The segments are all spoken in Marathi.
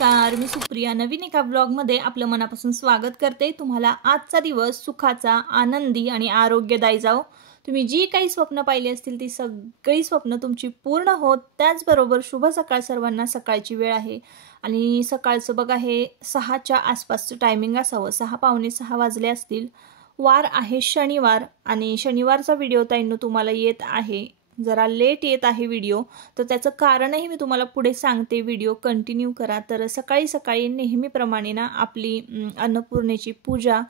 नमस्कार, मी सुप्रिया नवीन एका ब्लॉगमध्ये आपलं मनापासून स्वागत करते। तुम्हाला आजचा दिवस सुखाचा, आनंदी आणि आरोग्यदायी जाओ। तुम्ही जी काही स्वप्न पाहिली असतील ती सगळी स्वप्न तुमची पूर्ण होत। त्याचबरोबर शुभ सकाळ सर्वांना। सकाळची वेळ आहे आणि सकाळचं बघा हे 6च्या आसपासचं टायमिंग असावं, 6 पावणे 6 वाजले असतील। वार आहे शनिवार आणि शनिवारचा व्हिडिओ ताईंनो तुम्हाला येत आहे, जरा लेट येत आहे व्हिडिओ, तर त्याचं कारणही मी तुम्हाला पुढे सांगते। व्हिडिओ कंटिन्यू करा। तर सकाळी सकाळी नेहमीप्रमाणे ना आपली अन्नपूर्णेची पूजा,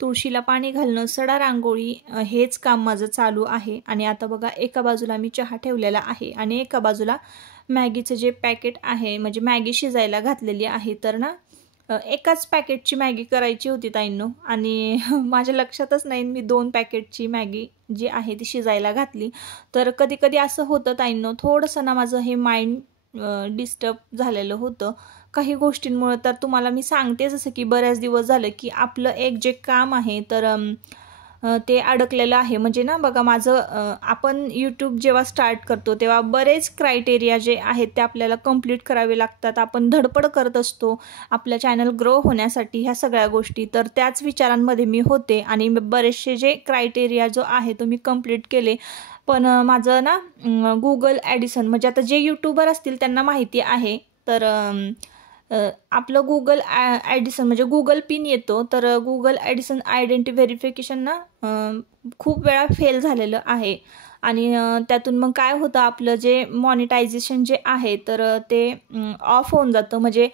तुळशीला पाणी घालणं, सडा रांगोळी हेच काम माझं चालू आहे। आणि आता बघा एका बाजूला मी चहा ठेवलेला आहे आणि एका बाजूला मॅगीचं जे पॅकेट आहे, म्हणजे मॅगी शिजायला घातलेली आहे। तर ना एकाच पॅकेटची मॅगी करायची होती ताईंनो आणि माझ्या लक्षातच नाही मी 2 पॅकेटची मॅगी जी आहे ती शिजायला घातली। तर कधी कधी असं होतं ताईंनो, थोडंसं ना माझं हे माइंड डिस्टर्ब झालेलं होतं काही गोष्टींमुळे। तर तुम्हाला मी सांगते जसं की बऱ्याच दिवस झालं की आपलं एक जे काम आहे तर ते अडकलेलं आहे। म्हणजे ना बघा माझं आपण यूट्यूब जेव्हा स्टार्ट करतो तेव्हा बरेच क्रायटेरिया जे आहेत ते आपल्याला कंप्लीट करावे लागतात। आपण धडपड करत असतो आपल्या चॅनल ग्रो होण्यासाठी, ह्या सगळ्या गोष्टी। तर त्याच विचारांमध्ये मी होते आणि बरेचसे जे क्रायटेरिया जो आहे तो मी कंप्लीट केले। पण माझं ना गुगल ॲडिसन, म्हणजे आता जे यूट्यूबर असतील त्यांना माहिती आहे, तर आपलं गुगल ॲडिसन म्हणजे गुगल पिन येतो, तर गुगल ॲडिसन आयडेंटिटी व्हेरिफिकेशन ना खूप वेळा फेल झालेलं आहे। आणि त्यातून मग काय होतं, आपलं जे मॉनिटायझेशन जे आहे तर ते ऑफ होऊन जातं, म्हणजे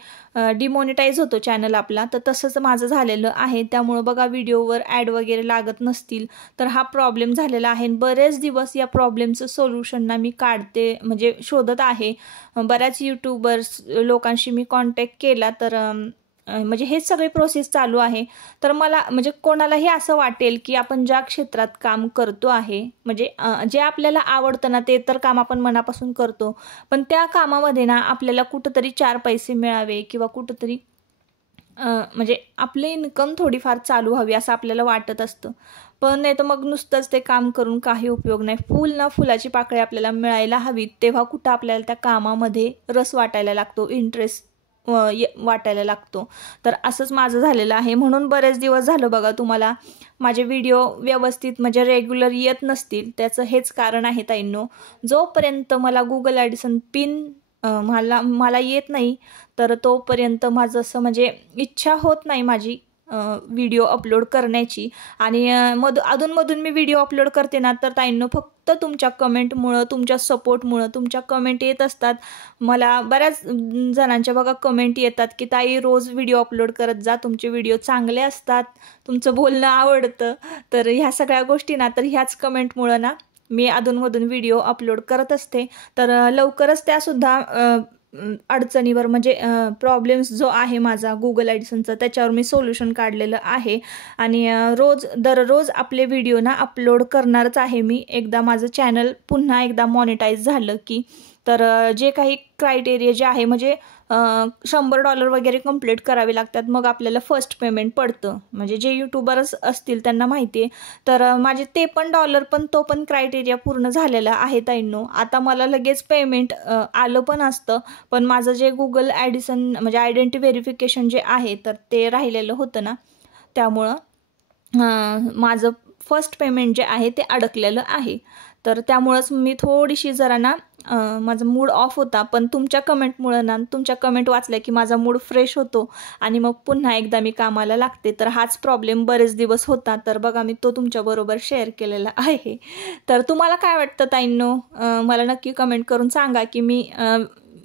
डिमॉनिटाईज होतो चॅनल आपला। तर तसंच माझं झालेलं आहे, त्यामुळं बघा व्हिडिओवर ॲड वगैरे लागत नसतील तर हा प्रॉब्लेम झालेला आहे। बरेच दिवस या प्रॉब्लेमचं सोल्युशन ना मी काढते, म्हणजे शोधत आहे। बऱ्याच यूट्यूबर्स लोकांशी मी कॉन्टॅक्ट केला, तर म्हणजे हेच सगळे प्रोसेस चालू आहे। तर मला म्हणजे कोणालाही असं वाटेल की आपण ज्या क्षेत्रात काम करतो आहे, म्हणजे जे आपल्याला आवडतं ना ते तर काम आपण मनापासून करतो, पण त्या कामामध्ये ना आपल्याला कुठंतरी 4 पैसे मिळावे किंवा कुठंतरी म्हणजे आपले इन्कम थोडीफार चालू हवी असं आपल्याला वाटत असतं। पण नाही तर मग नुसतंच ते काम करून काही उपयोग नाही। फुल ना फुलाची पाकळी आपल्याला मिळायला हवी, तेव्हा कुठं आपल्याला त्या कामामध्ये रस वाटायला लागतो, इंटरेस्ट वाटायला लागतो। तर असंच माझं झालेलं आहे। म्हणून बरेच दिवस झालं बघा तुम्हाला माझे व्हिडिओ व्यवस्थित म्हणजे रेग्युलर येत नसतील, त्याचं हेच कारण आहे ताईंनो। जोपर्यंत मला गुगल ॲडिसन पिन मला येत नाही तर तोपर्यंत माझं असं म्हणजे इच्छा होत नाही माझी व्हिडिओ अपलोड करण्याची। आणि अधूनमधून मी व्हिडिओ अपलोड करते ना तर ताईंनो फक्त तुमच्या कमेंटमुळं, तुमच्या सपोर्टमुळं, तुमच्या कमेंट येत असतात मला। बऱ्याच जणांच्या बघा कमेंट येतात की ताई रोज व्हिडिओ अपलोड करत जा, तुमचे व्हिडिओ चांगले असतात, तुमचं बोलणं आवडतं। तर ह्या सगळ्या गोष्टी ना तर ह्याच कमेंटमुळं ना मी अधूनमधून व्हिडिओ अपलोड करत असते। तर लवकरच त्यासुद्धा अडचणीवर म्हणजे प्रॉब्लेम्स जो आहे माझा गुगल ॲडिसनचा त्याच्यावर मी सोल्युशन काढलेलं आहे। आणि दररोज आपले व्हिडिओ ना अपलोड करणारच आहे मी, एकदा माझं चॅनल पुन्हा एकदा मॉनिटाईज झालं की। तर जे काही क्रायटेरिया जे आहे, म्हणजे $100 वगैरे कंप्लीट करावे लागतात, मग आपल्याला फर्स्ट पेमेंट पडतं। म्हणजे जे यूट्यूबर्स असतील त्यांना माहिती आहे। तर माझे ते पण डॉलर पण तो पण क्रायटेरिया पूर्ण झालेला आहे ताईंनो। आता मला लगेच पेमेंट आलं पण असतं, पण माझं जे गुगल ॲडिसन म्हणजे आयडेंटिटी व्हेरिफिकेशन जे आहे तर ते राहिलेलं होतं ना, त्यामुळं माझं फर्स्ट पेमेंट जे आहे ते अडकलेलं आहे। तर त्यामुळंच मी थोडीशी जरा ना माझा मूड ऑफ होता, पण तुमच्या कमेंटमुळं ना, तुमच्या कमेंट वाचल्या की माझा मूड फ्रेश होतो आणि मग पुन्हा एकदा मी कामाला लागते। तर हाच प्रॉब्लेम बरेच दिवस होता, तर बघा मी तो तुमच्याबरोबर शेअर केलेला आहे। तर तुम्हाला काय वाटतं ताईंनो, मला नक्की कमेंट करून सांगा की मी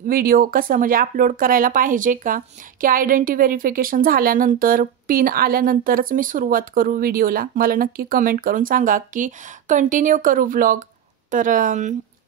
व्हिडिओ कसं म्हणजे अपलोड करायला पाहिजे का, की आयडेंटिटी व्हेरिफिकेशन झाल्यानंतर पिन आल्यानंतरच मी सुरुवात करू व्हिडिओला? मला नक्की कमेंट करून सांगा की कंटिन्यू करू व्लॉग। तर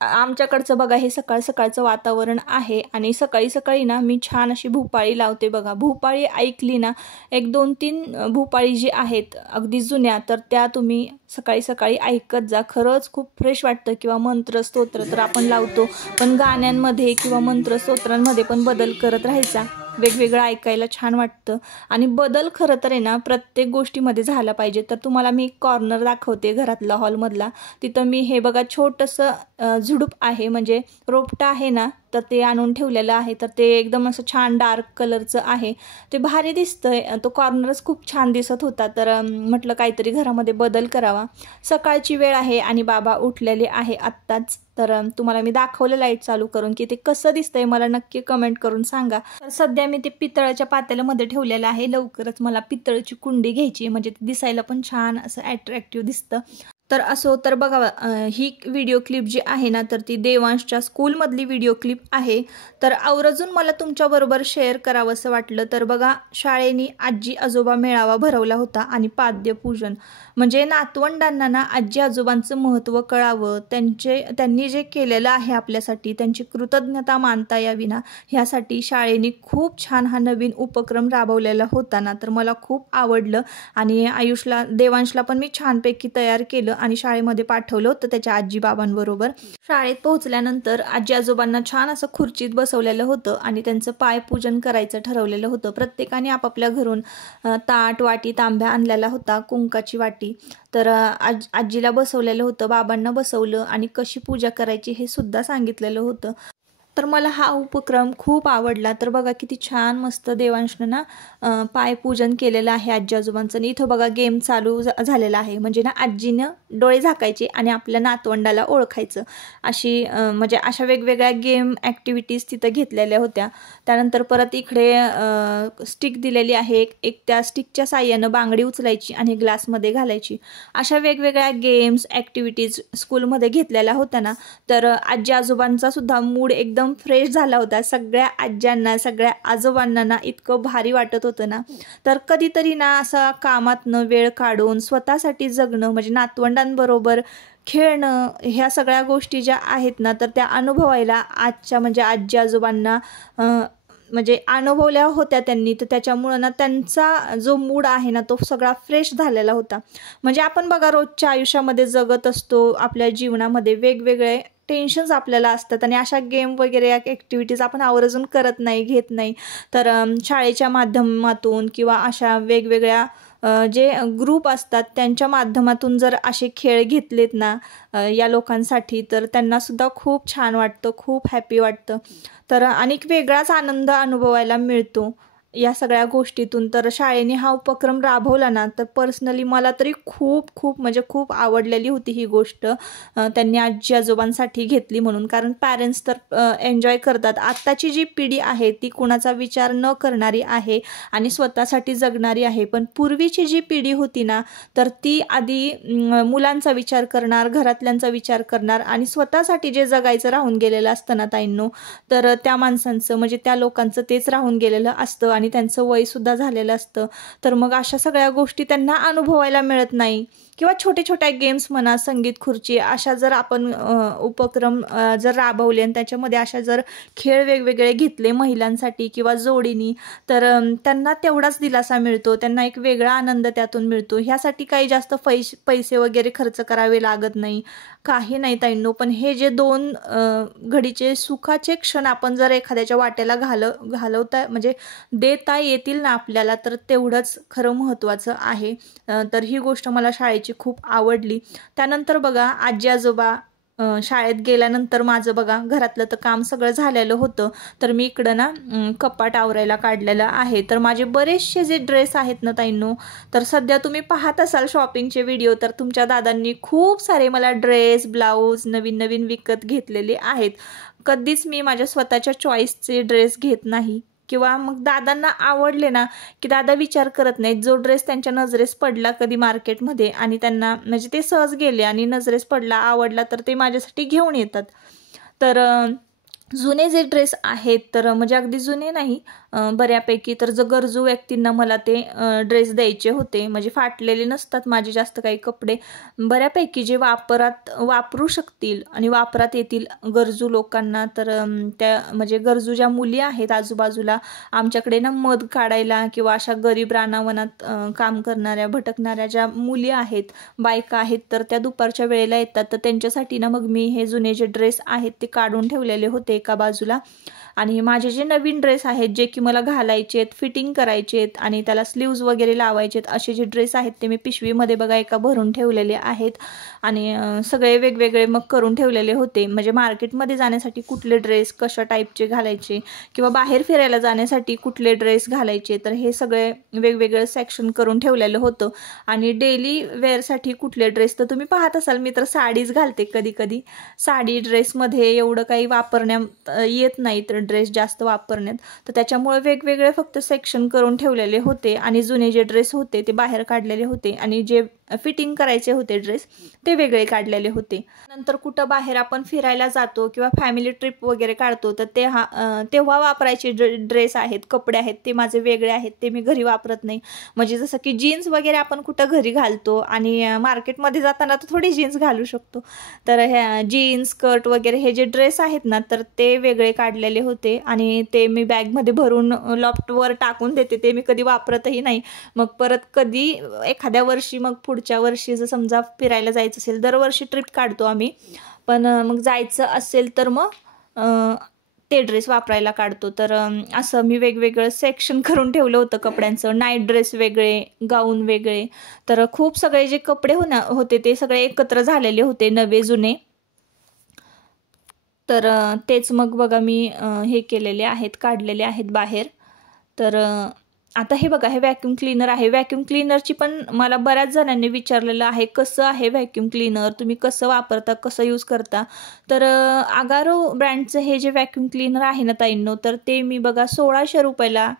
आमच्याकडचं बघा हे सकाळ सकाळचं वातावरण आहे आणि सकाळी सकाळी ना मी छान अशी भूपाळी लावते बघा। भूपाळी ऐकली ना, 1-2-3 भूपाळी जी आहेत अगदी जुन्या, तर त्या तुम्ही सकाळी सकाळी ऐकत जा, खरंच खूप फ्रेश वाटतं। किंवा मंत्र स्तोत्र तर आपण लावतो, पण गाण्यांमध्ये किंवा मंत्र स्तोत्रांमध्ये पण बदल करत राहायचा, वेगवेगळं ऐकायला छान वाटतं। आणि बदल खरं तर आहे ना प्रत्येक गोष्टीमध्ये झाला पाहिजे। तर तुम्हाला मी एक कॉर्नर दाखवते घरातला, हॉलमधला, तिथं मी हे बघा छोटंसं झुडूप आहे, म्हणजे रोपटं आहे ना, तर ते आणून ठेवलेलं आहे. तर ते एकदम असं छान डार्क कलरचं आहे, ते भारी दिसतंय. तो कॉर्नरच खूप छान दिसत होता. तर म्हटलं काहीतरी घरामध्ये बदल करावा. सकाळची वेळ आहे आणि बाबा उठलेले आहे आत्ताच. तर तुम्हाला मी दाखवलं लाईट चालू करून की ते कसं दिसतंय, मला नक्की कमेंट करून सांगा. तर सध्या मी ते पितळाच्या पातेल्यामध्ये ठेवलेलं आहे. लवकरच मला पितळची कुंडी घ्यायची, म्हणजे ते दिसायला पण छान असं ॲट्रॅक्टिव्ह दिसतं. तर असो, तर बघा ही व्हिडिओ क्लिप जी आहे ना, तर ती देवांशच्या स्कूलमधली व्हिडिओ क्लिप आहे. तर आवर्जून मला तुमच्याबरोबर शेअर करावं असं वाटलं. तर बघा, शाळेने आजी आजोबा मेळावा भरवला होता आणि पाद्यपूजन, म्हणजे नातवंडांना ना आजी आजोबांचं महत्त्व कळावं, त्यांनी जे केलेलं आहे आपल्यासाठी त्यांची कृतज्ञता मानता यावी ना, ह्यासाठी शाळेने खूप छान हा नवीन उपक्रम राबवलेला होता ना. तर मला खूप आवडलं आणि देवांशला पण मी छानपैकी तयार केलं आणि शाळेमध्ये पाठवलं होतं त्याच्या आजी बाबांबरोबर. शाळेत पोहोचल्यानंतर आजी आजोबांना छान असं खुर्चीत बसवलेलं होतं आणि त्यांचं पायपूजन करायचं ठरवलेलं होतं. प्रत्येकाने आपापल्या घरून ताट, वाटी, तांब्या आणलेला होता, कुंकाची वाटी. तर आजीला बसवलेलं होतं, बाबांना बसवलं आणि कशी पूजा करायची हे सुद्धा सांगितलेलं होतं. तर मला हा उपक्रम खूप आवडला. तर बघा किती छान मस्त देवांशनं ना पायपूजन केलेलं आहे आजी आजोबांचं. आणि इथं बघा गेम चालू झालेला आहे, म्हणजे ना आजीनं डोळे झाकायचे आणि आपल्या नातवंडाला ओळखायचं, अशी म्हणजे अशा वेगवेगळ्या गेम ॲक्टिव्हिटीज तिथं घेतलेल्या होत्या. त्यानंतर परत इकडे स्टिक दिलेली आहे, एक त्या स्टिकच्या साह्यानं बांगडी उचलायची आणि ग्लासमध्ये घालायची. अशा वेगवेगळ्या गेम्स ॲक्टिव्हिटीज स्कूलमध्ये घेतलेल्या होत्या ना. तर आजी आजोबांचा सुद्धा मूड एकदम फ्रेश झाला होता. सगळ्या आज्यांना, सगळ्या आजोबांना ना इतकं भारी वाटत होतं ना. तर कधीतरी ना असं कामातनं वेळ काढून स्वतःसाठी जगणं, म्हणजे नातवंडांबरोबर खेळणं, ह्या सगळ्या गोष्टी ज्या आहेत ना, तर त्या अनुभवायला आजच्या म्हणजे आजी आजोबांना म्हणजे अनुभवल्या होत्या त्यांनी. तर त्याच्यामुळं ना त्यांचा जो मूड आहे ना, तो सगळा फ्रेश झालेला होता. म्हणजे आपण बघा रोजच्या आयुष्यामध्ये जगत असतो, आपल्या जीवनामध्ये वेगवेगळे टेन्शन्स आपल्याला असतात आणि अशा गेम वगैरे ॲक्टिव्हिटीज आपण आवर्जून करत नाही, घेत नाही. तर शाळेच्या माध्यमातून किंवा अशा वेगवेगळ्या जे ग्रुप असतात त्यांच्या माध्यमातून जर असे खेळ घेतलेत ना या लोकांसाठी, तर त्यांनासुद्धा खूप छान वाटतं, खूप हॅपी वाटतं. तर अनेक वेगळाच आनंद अनुभवायला मिळतो या सगळ्या गोष्टीतून. तर शाळेने हा उपक्रम राबवला ना, तर पर्सनली मला तरी खूप खूप म्हणजे खूप आवडलेली होती ही गोष्ट. त्यांनी आजी आजोबांसाठी घेतली म्हणून, कारण पॅरेंट्स तर एन्जॉय करतात. आत्ताची जी पिढी आहे ती कुणाचा विचार न करणारी आहे आणि स्वतःसाठी जगणारी आहे. पण पूर्वीची जी पिढी होती ना, तर ती आधी मुलांचा विचार करणार, घरातल्यांचा विचार करणार आणि स्वतःसाठी जे जगायचं राहून गेलेलं असतं ना ताईंनो, तर त्या माणसांचं म्हणजे त्या लोकांचं तेच राहून गेलेलं असतं आणि त्यांचं वयसुद्धा झालेलं असतं. तर मग अशा सगळ्या गोष्टी त्यांना अनुभवायला मिळत नाही. किंवा छोटे छोट्या गेम्स म्हणा, संगीत खुर्ची, अशा जर आपण उपक्रम जर राबवले आणि त्याच्यामध्ये अशा जर खेळ वेगवेगळे घेतले महिलांसाठी किंवा जोडीनी, तर त्यांना तेवढाच दिलासा मिळतो, त्यांना एक वेगळा आनंद त्यातून मिळतो. ह्यासाठी काही जास्त पैसे वगैरे खर्च करावे लागत नाही, काही नाही ताईंनो. पण हे जे 2 घडीचे सुखाचे क्षण आपण जर एखाद्याच्या वाट्याला घालवता म्हणजे देता येतील ना आपल्याला, तर तेवढंच खरं महत्त्वाचं आहे. तर ही गोष्ट मला शाळेची खूप आवडली. त्यानंतर बघा आजी आजोबा शाळेत गेल्यानंतर माझं बघा घरातलं तर काम सगळं झालेलं होतं. तर मी इकडं ना कपाट आवरायला काढलेलं आहे. तर माझे बरेचसे जे ड्रेस आहेत ना ताईंनो, तर सध्या तुम्ही पाहत असाल शॉपिंगचे व्हिडिओ, तर तुमच्या दादांनी खूप सारे मला ड्रेस, ब्लाऊज नवीन नवीन विकत घेतलेले आहेत. कधीच मी माझ्या स्वतःच्या चॉईसचे ड्रेस घेत नाही. किंवा मग दादांना आवडले ना, की दादा विचार करत नाहीत. जो ड्रेस त्यांच्या नजरेस पडला कधी मार्केटमध्ये आणि त्यांना म्हणजे ते सहज गेले आणि नजरेस पडला, आवडला, तर ते माझ्यासाठी घेऊन येतात. तर जुने जे ड्रेस आहेत, तर म्हणजे अगदी जुने नाही, बऱ्यापैकी, तर जो गरजू व्यक्तींना मला ते ड्रेस द्यायचे होते. म्हणजे फाटलेले नसतात माझे जास्त काही कपडे, बऱ्यापैकी जे वापरू शकतील आणि वापरात येतील गरजू लोकांना. तर त्या म्हणजे गरजू ज्या मुली आहेत आजूबाजूला आमच्याकडे ना, मध काढायला किंवा अशा गरीब रानावनात काम करणाऱ्या, भटकणाऱ्या ज्या मुली आहेत, बायका आहेत, तर त्या दुपारच्या वेळेला येतात. तर त्यांच्यासाठी ना मग मी हे जुने जे ड्रेस आहेत ते काढून ठेवलेले होते एका बाजूला. आणि माझे जे नवीन ड्रेस आहेत, जे की की मला घालायचेत, फिटिंग करायचेत आणि त्याला स्लीव्ज वगैरे लावायचेत असे जे ड्रेस आहेत ते मी पिशवीमध्ये बघा एका भरून ठेवलेले आहेत आणि सगळे वेगवेगळे मग करून ठेवलेले होते. म्हणजे मार्केटमध्ये जाण्यासाठी कुठले ड्रेस कशा टाईपचे घालायचे किंवा बाहेर फिरायला जाण्यासाठी कुठले ड्रेस घालायचे, तर हे सगळे वेगवेगळे सेक्शन करून ठेवलेलं होतं. आणि डेली वेअरसाठी कुठले ड्रेस, तर तुम्ही पाहत असाल मी तर साडीच घालते कधी कधी. साडी ड्रेसमध्ये एवढं काही वापरण्यात येत नाही तर ड्रेस जास्त वापरण्यात, तर त्याच्यामुळे वेगवेगळे फक्त सेक्शन करून ठेवलेले होते आणि जुने जे ड्रेस होते ते बाहेर काढलेले होते आणि जे फिटिंग करायचे होते ड्रेस ते वेगळे काढलेले होते. नंतर कुठं बाहेर आपण फिरायला जातो किंवा फॅमिली ट्रिप वगैरे काढतो तर तेव्हा वापरायचे ड्रेस आहेत, कपडे आहेत ते माझे वेगळे आहेत, ते मी घरी वापरत नाही. म्हणजे जसं की जीन्स वगैरे आपण कुठं घरी घालतो आणि मार्केटमध्ये जाताना तर थोडी जीन्स घालू शकतो, तर ह्या जीन्स स्कर्ट वगैरे हे जे ड्रेस आहेत ना तर ते वेगळे काढलेले होते आणि ते मी बॅगमध्ये भरून लॉफ्टवर टाकून देते. ते मी कधी वापरतही नाही. मग परत कधी एखाद्या वर्षी, मग पुढच्या वर्षी जर समजा फिरायला जायचं असेल, दरवर्षी ट्रिप काढतो आम्ही, पण मग जायचं असेल तर मग ते ड्रेस वापरायला काढतो. तर असं मी वेगवेगळं सेक्शन करून ठेवलं होतं कपड्यांचं. नाईट ड्रेस वेगळे, गाऊन वेगळे, तर खूप सगळे जे कपडे होते ते सगळे एकत्र झालेले होते, नवे जुने. तर तेच मग बघा मी हे केलेले आहेत, काढलेले आहेत बाहेर. तर आता हे बघा, हे व्हॅक्यूम क्लीनर आहे. व्हॅक्यूम क्लीनरची पण मला बऱ्याच जणांनी विचारलेलं आहे कसं आहे व्हॅक्यूम क्लीनर, तुम्ही कसं वापरता, कसं यूज करता. तर अगारो ब्रँडचं हे जे व्हॅक्यूम क्लीनर आहे ना ताईंनो, तर ते मी बघा 1600 रुपयाला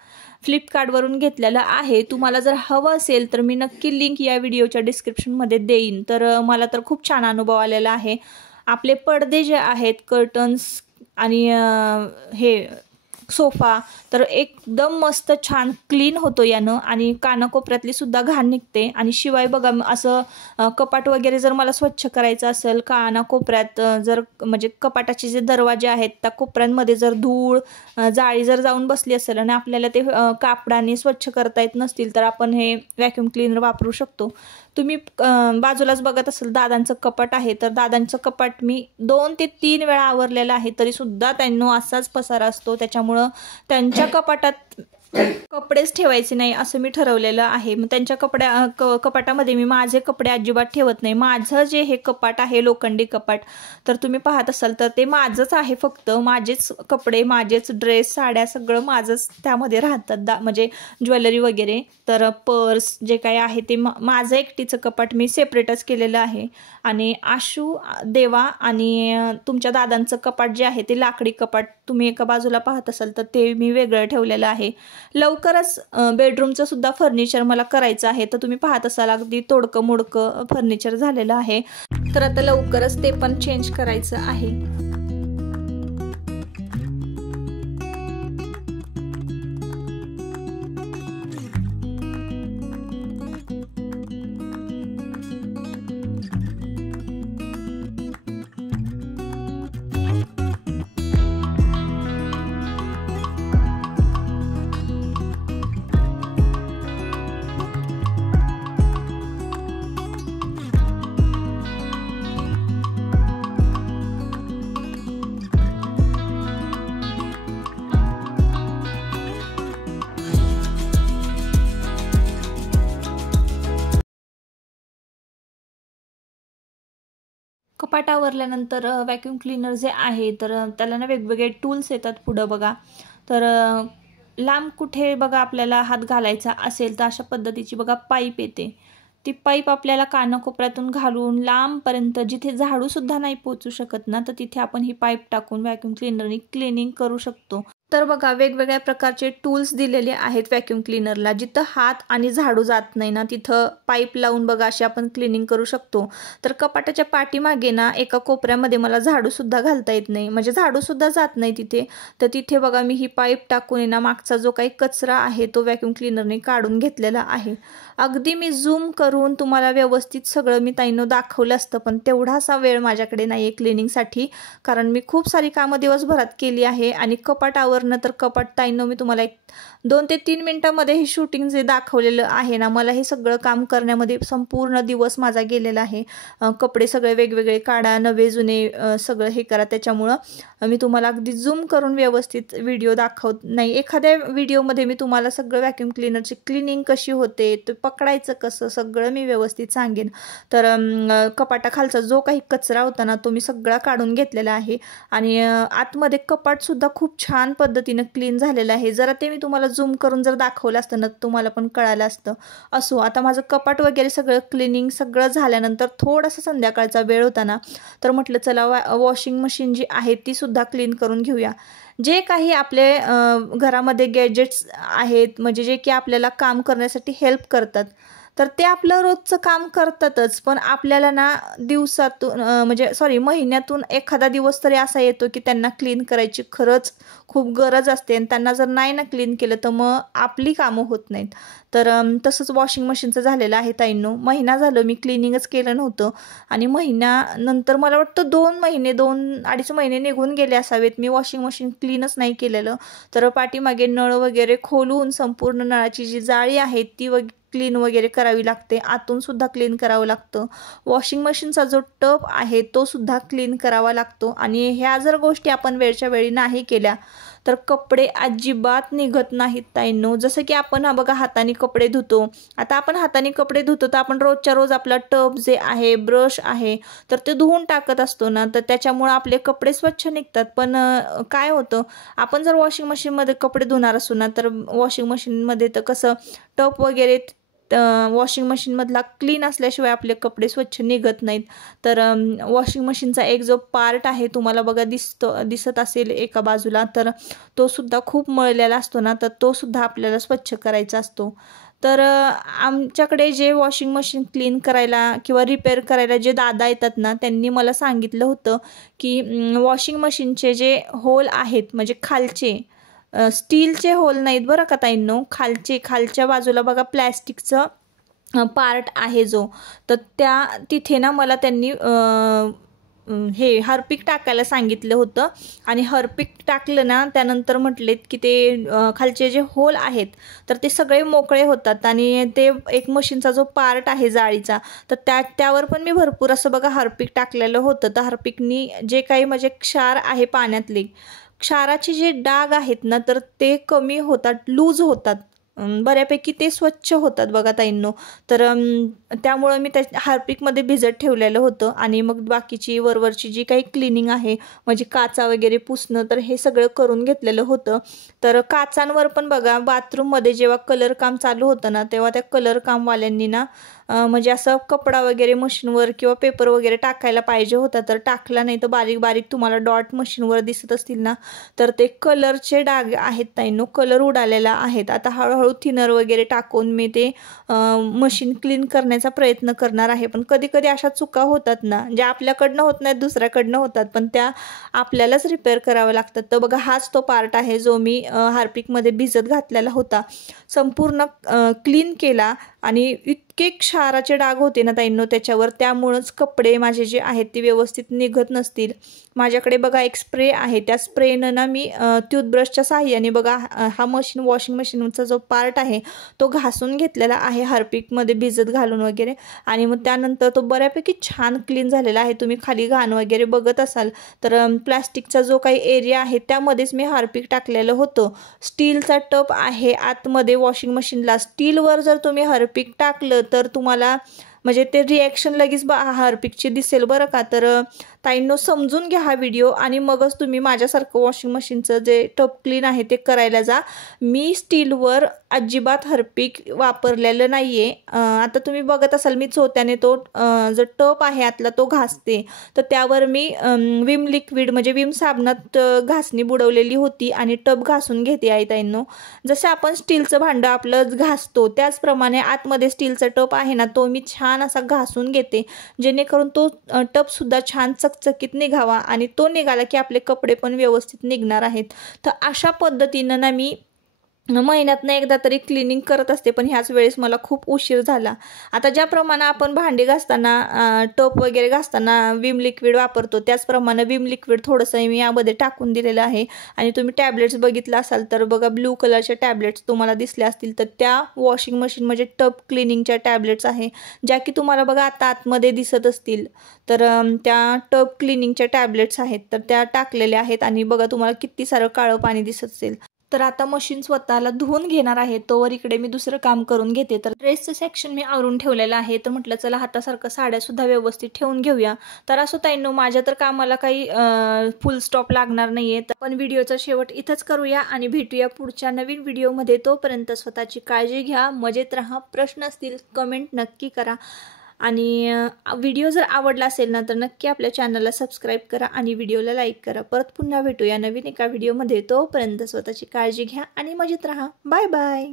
फ्लिपकार्टवरून घेतलेलं आहे. तुम्हाला जर हवं असेल तर मी नक्की लिंक या व्हिडिओच्या डिस्क्रिप्शनमध्ये देईन. तर मला तर खूप छान अनुभव आलेला आहे. आपले पडदे जे आहेत, कर्टन्स आणि हे सोफा, तर एकदम मस्त छान क्लीन होतो यानं आणि कानाकोपऱ्यातली सुद्धा घाण निघते. आणि शिवाय बघा असं कपाट वगैरे जर मला स्वच्छ करायचं असेल, कानाकोपऱ्यात जर म्हणजे कपाटाचे जे दरवाजे आहेत त्या कोपऱ्यांमध्ये जर धूळ जाळी जर जाऊन बसली असेल आणि आपल्याला ते कापडाने स्वच्छ करता येत नसतील तर आपण हे व्हॅक्यूम क्लीनर वापरू शकतो. तुम्ही बाजूलाच बघत असेल दादांचं कपाट आहे, तर दादांचं कपाट मी 2 ते 3 वेळा आवरलेलं आहे, तरी सुद्धा त्यांना असाच पसारा असतो. त्याच्यामुळं त्यांच्या कपाटात कपडेच ठेवायचे नाही असं मी ठरवलेलं आहे. मग त्यांच्या कपाटामध्ये मी माझे कपडे अजिबात ठेवत नाही. माझं जे हे कपाट आहे लोखंडी कपाट, तर तुम्ही पाहत असाल तर ते माझंच आहे. फक्त माझेच कपडे, माझेच ड्रेस, साड्या सगळं माझंच त्यामध्ये राहतात, म्हणजे ज्वेलरी वगैरे. तर पर्स जे काही आहे ते माझं एकटीचं कपाट मी सेपरेटच केलेलं आहे. आणि आशू, देवा आणि तुमच्या दादांचं कपाट जे आहे ते लाकडी कपाट तुम्ही एका बाजूला पाहत असाल तर ते मी वेगळं ठेवलेलं आहे. लवकरच बेडरूमचं सुद्धा फर्निचर मला करायचं आहे, तर तुम्ही पाहत असाल अगदी तोडकं मोडकं फर्निचर झालेलं आहे. तर आता लवकरच ते पण चेंज करायचं आहे. कपाट आवरल्यानंतर व्हॅक्यूम क्लीनर जे आहे तर त्याला ना वेगवेगळे टूल्स येतात पुढं बघा. तर लांब कुठे बघा आपल्याला हात घालायचा असेल तर अशा पद्धतीची बघा पाईप येते. ती पाईप आपल्याला कानाकोपऱ्यातून घालून लांबपर्यंत जिथे झाडूसुद्धा नाही पोचू शकत ना, तर तिथे आपण ही पाईप टाकून व्हॅक्यूम क्लीनरने क्लिनिंग करू शकतो. तर बघा वेगवेगळ्या प्रकारचे टूल्स दिलेले आहेत व्हॅक्यूम क्लीनरला. जिथं हात आणि झाडू जात नाही ना तिथं पाईप लावून बघा अशी आपण क्लिनिंग करू शकतो. तर कपाटाच्या पाठीमागे ना एका कोपऱ्यामध्ये मला झाडूसुद्धा घालता येत नाही, म्हणजे झाडूसुद्धा जात नाही तिथे. तर तिथे बघा मी ही पाईप टाकून ना मागचा जो काही कचरा आहे तो व्हॅक्यूम क्लीनरने काढून घेतलेला आहे. अगदी मी झूम करून तुम्हाला व्यवस्थित सगळं मी ताईंनो दाखवलं असतं, पण तेवढासा वेळ माझ्याकडे नाही आहे क्लिनिंगसाठी, कारण मी खूप सारी कामं दिवसभरात केली आहे आणि कपाटावर कपाटावरनं तर कपाट ताईंनो मी तुम्हाला 2 ते 3 मिनिटांमध्ये हे शूटिंग जे दाखवलेलं आहे ना, मला हे सगळं काम करण्यामध्ये संपूर्ण दिवस माझा गेलेला आहे. कपडे सगळे वेगवेगळे काढा, नवे जुने सगळं हे करा. त्याच्यामुळं मी तुम्हाला अगदी झूम करून व्यवस्थित व्हिडिओ दाखवत नाही. एखाद्या व्हिडिओमध्ये मी तुम्हाला सगळं व्हॅक्यूम क्लीनरची क्लिनिंग कशी होते, ते पकडायचं कसं, सगळं मी व्यवस्थित सांगेन. तर कपाटाखालचा जो काही कचरा होता ना, तो मी सगळा काढून घेतलेला आहे आणि आतमध्ये कपाटसुद्धा खूप छान पद्धतीनं क्लीन झालेलं आहे. जरा ते मी तुम्हाला झूम करून जर दाखवलं असतं ना, तुम्हाला पण कळालं असतं. असो, आता माझं कपाट वगैरे सगळं क्लिनिंग सगळं झाल्यानंतर थोडासा संध्याकाळचा वेळ होता ना, तर म्हटलं चला वॉशिंग मशीन जी आहे ती सुद्धा क्लीन करून घेऊया. जे काही आपले घरामध्ये गॅजेट्स आहेत, म्हणजे जे की आपल्याला काम करण्यासाठी हेल्प करतात, तर ते आपलं रोजचं काम करतातच. पण आपल्याला ना दिवसातून महिन्यातून एखादा दिवस तरी असा येतो की त्यांना क्लीन करायची खरंच खूप गरज असते आणि त्यांना जर नाही ना क्लीन केलं तर मग आपली कामं होत नाहीत. तर तसंच वॉशिंग मशीनचं झालेलं आहे ताईंनो. महिना झालं मी क्लिनिंगच केलं नव्हतं आणि महिन्यानंतर मला वाटतं 2-2.5 महिने निघून गेले असावेत, मी वॉशिंग मशीन क्लीनच नाही केलेलं. तर पाठीमागे नळ वगैरे खोलून संपूर्ण नळाची जी जाळी आहे ती क्लीन वगैरे करावी लागते. आतून सुद्धा क्लीन करावं लागतं. वॉशिंग मशीनचा जो टब आहे तो सुद्धा क्लीन करावा लागतो आणि ह्या जर गोष्टी आपण वेळच्या वेळी नाही केल्या तर कपडे अजिबात निघत नाहीत ताईंनो. जसं की आपण बघा हाताने कपडे धुतो. आता आपण हाताने कपडे धुतो तर आपण रोजच्या रोज आपला टब जे आहे, ब्रश आहे, तर ते धुवून टाकत असतो ना, तर त्याच्यामुळे आपले कपडे स्वच्छ निघतात. पण काय होतं, आपण जर वॉशिंग मशीनमध्ये कपडे धुणार असू ना, तर वॉशिंग मशीनमध्ये तर कसं टब वगैरे वॉशिंग मशीनमधला क्लीन असल्याशिवाय आपले कपडे स्वच्छ निघत नाहीत. तर वॉशिंग मशीनचा एक जो पार्ट आहे तुम्हाला बघा दिसत असेल एका बाजूला, तर तो सुद्धा खूप मळलेला असतो ना, तर तो सुद्धा आपल्याला स्वच्छ करायचा असतो. तर आमच्याकडे जे वॉशिंग मशीन क्लीन करायला किंवा रिपेअर करायला जे दादा येतात ना, त्यांनी मला सांगितलं होतं की वॉशिंग मशीनचे जे होल आहेत, म्हणजे खालचे स्टीलचे होल नाहीत बरं का ताईंनो, खालच्या बाजूला बघा प्लॅस्टिकचं पार्ट आहे जो, तर तिथे ना मला त्यांनी हे हार्पिक टाकायला सांगितलं होतं आणि हार्पिक टाकलं ना, त्यानंतर म्हटलेत की ते खालचे जे होल आहेत तर ते सगळे मोकळे होतात आणि ते एक मशीनचा जो पार्ट आहे जाळीचा, तर त्यावर पण मी भरपूर असं बघा हार्पिक टाकलेलं होतं. तर हार्पिकनी जे काही म्हणजे क्षार आहे पाण्यातले, क्षाराचे जे डाग आहेत ना, तर ते कमी होतात, लूज होतात, बऱ्यापैकी ते स्वच्छ होतात बघा ताईंनो. तर त्यामुळं मी त्या हार्पिकमध्ये भिजत ठेवलेलं होतं आणि मग बाकीची वरवरची जी काही क्लिनिंग आहे, म्हणजे काचा वगैरे पुसणं, तर हे सगळं करून घेतलेलं होतं. तर काचांवर पण बघा बाथरूममध्ये जेव्हा कलर काम चालू होतं ना, तेव्हा त्या कलर कामवाल्यांनी ना म्हणजे असं कपडा वगैरे मशीनवर किंवा पेपर वगैरे टाकायला पाहिजे होता, तर टाकला नाही. तर बारीक बारीक तुम्हाला डॉट मशीनवर दिसत असतील ना, तर ते कलरचे डाग आहेत ताईंनो, कलर उडालेला आहेत. आता हळूहळू थिनर वगैरे टाकून मी ते मशीन क्लीन करण्याचा प्रयत्न करणार आहे. पण कधी कधी अशा चुका होतात ना, ज्या आपल्याकडनं होत नाहीत, दुसऱ्याकडनं होतात, पण त्या आपल्यालाच रिपेअर कराव्या लागतात. तर बघा हाच तो पार्ट आहे जो मी हार्पिकमध्ये भिजत घातलेला होता, संपूर्ण क्लीन केला आणि इतके क्षाराचे डाग होते ना ताईंनो त्याच्यावर, त्यामुळंच कपडे माझे जे आहेत ते व्यवस्थित निघत नसतील. माझ्याकडे बघा एक स्प्रे आहे, त्या स्प्रेनं ना मी टूथब्रशच्या साहाय्याने बघा हा वॉशिंग मशीनचा जो पार्ट आहे तो घासून घेतलेला आहे हार्पिकमध्ये भिजत घालून वगैरे, आणि मग त्यानंतर तो बऱ्यापैकी छान क्लीन झालेला आहे. तुम्ही खाली घाण वगैरे बघत असाल तर प्लास्टिकचा जो काही एरिया आहे त्यामध्येच मी हार्पिक टाकलेलं होतं. स्टीलचा टब आहे आतमध्ये वॉशिंग मशीनला, स्टीलवर जर तुम्ही हार्पिक टाकलं तर तुम्हाला म्हणजे ते रिॲक्शन लगेच हार्पिकची दिसेल बरं का. तर ताईंनो समजून घ्या हा व्हिडिओ आणि मगच तुम्ही माझ्यासारखं वॉशिंग मशीनचं जे टब क्लीन आहे ते करायला जा. मी स्टीलवर अजिबात हार्पिक वापरलेलं नाही आहे. आता तुम्ही बघत असाल मी चोत्याने तो जो टब आहे आतला तो घासते, तर त्यावर मी विम लिक्विड म्हणजे विम साबणात घासणी बुडवलेली होती आणि टब घासून घेते आहे ताईंनो. जसं आपण स्टीलचं भांडं आपलं घासतो त्याचप्रमाणे आतमध्ये स्टीलचा टब आहे ना, तो मी छान असा घासून घेते, जेणेकरून तो टबसुद्धा छान चकचकीत निघावा आणि तो निघाला की आपले कपडे पण व्यवस्थित निघणार आहेत. तर अशा पद्धतीनं ना मी महिन्यातनं एकदा तरी क्लिनिंग करत असते, पण ह्याच वेळेस मला खूप उशीर झाला. आता ज्याप्रमाणे आपण भांडी घासताना टप वगैरे घासताना विम लिक्विड वापरतो, त्याचप्रमाणे विम लिक्विड थोडंसं मी यामध्ये टाकून दिलेलं आहे. आणि तुम्ही टॅबलेट्स बघितलं असाल तर बघा, ब्लू कलरच्या टॅबलेट्स तुम्हाला दिसल्या असतील तर त्या वॉशिंग मशीन म्हणजे टप क्लिनिंगच्या टॅबलेट्स आहे, ज्या की तुम्हाला बघा आता आतमध्ये दिसत असतील. तर त्या टप क्लिनिंगच्या टॅबलेट्स आहेत, तर त्या टाकलेल्या आहेत. आणि बघा तुम्हाला किती सारं काळं पाणी दिसत असेल. तर आता मशीन स्वतःला धुवून घेणार आहे, तोवर इकडे मी दुसरं काम करून घेते. तर ड्रेसचं सेक्शन मी आवरून ठेवलेलं आहे, तर म्हटलं चला हातासारखं साड्यासुद्धा व्यवस्थित ठेवून घेऊया. तर असं ताईंनो, माझ्या तर कामाला काही फुल स्टॉप लागणार नाहीये. तर पण व्हिडिओचा शेवट इथंच करूया आणि भेटूया पुढच्या नवीन व्हिडिओमध्ये. तोपर्यंत स्वतःची काळजी घ्या, मजेत राहा. प्रश्न असतील कमेंट नक्की करा. आणि व्हिडिओ जर आवडला असेल ना तर नक्की आपल्या चॅनलला सबस्क्राईब करा आणि व्हिडिओला लाईक करा. परत पुन्हा भेटूया नवीन एका व्हिडिओमध्ये. तोपर्यंत स्वतःची काळजी घ्या आणि मजेत राहा. Bye bye.